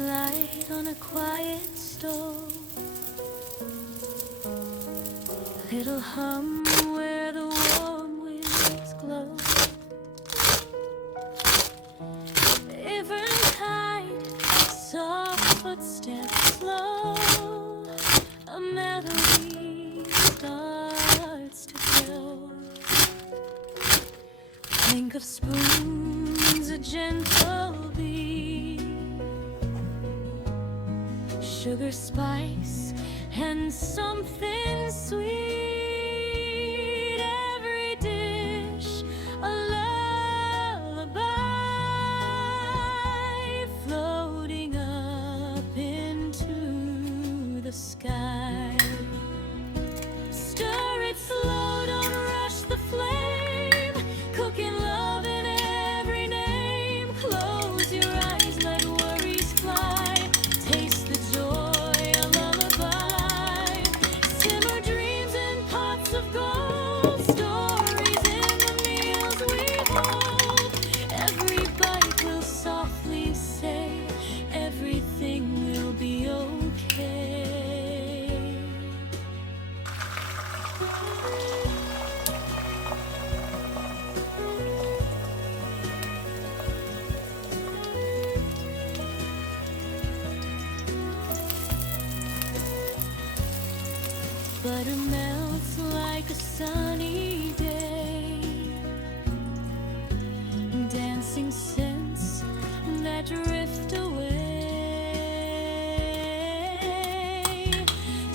light on a quiet stove. Little hum where the warm winds glow. River tide, soft footsteps slow. A melody starts to grow. Think of spoons, a gentle beat, sugar, spice, and something sweet. Every dish a lullaby, floating up into the sky. Stir it slow, don't rush the flame. Cooking love in every name. Close your eyes, let worries fly. Taste the joy, a lullaby. Simmer dreams in pots of gold. Stories in the meals we hold. Every bite will softly say, everything will be okay. Butter melts like a sunny day. Dancing scents that drift away.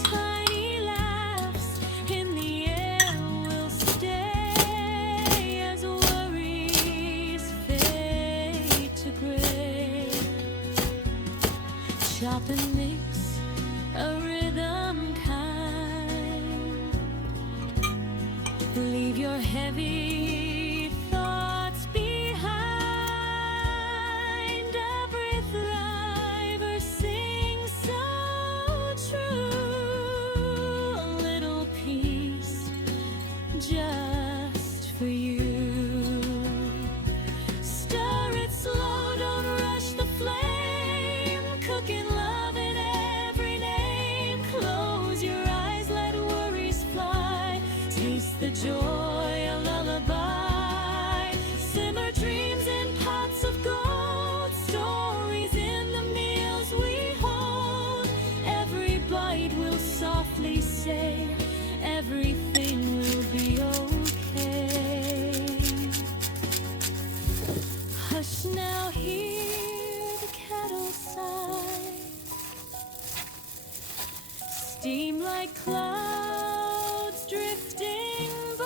Tiny laughs in the air will stay as worries fade to gray. Chop and mix a rhythm kind. Leave your heavy thoughts behind. Every thriver sings so true. A little peace just for you. Stir it slow, don't rush the flame. Cooking love in every name. Close your eyes, let worries fly. Taste the joy, a lullaby. Simmer dreams in pots of gold. Stories in the meals we hold. Every bite will softly say, everything will be okay. Hush now, hear the kettle sigh. Steam like clouds drifting by.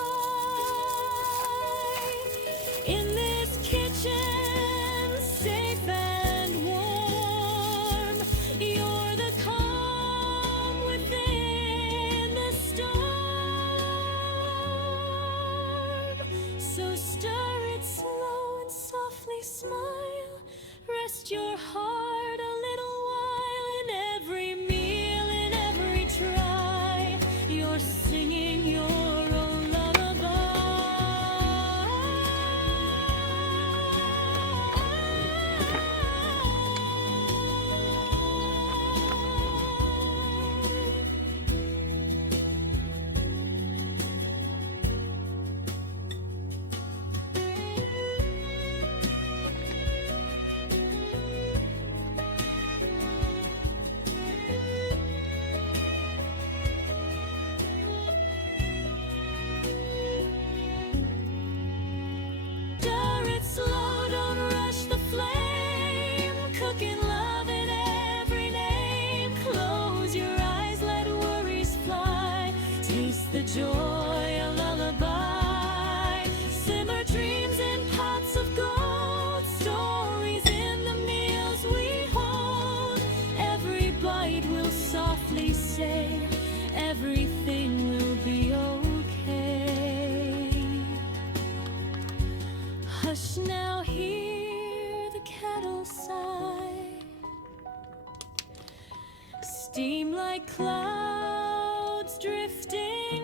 In this kitchen, safe and warm, you're the calm within the storm. So stir it slow and softly smile. Rest your heart a little while. In every meal, in every try, you're singing your own lullaby. Stir it slow, don't rush the flame. Cooking love in every name. Close your eyes, let worries fly. Taste the joy, a lullaby. Simmer dreams in pots of gold. Stories in the meals we hold. Every bite will softly say, everything will be okay. Hush now, hear the kettle sigh. Steam like clouds drifting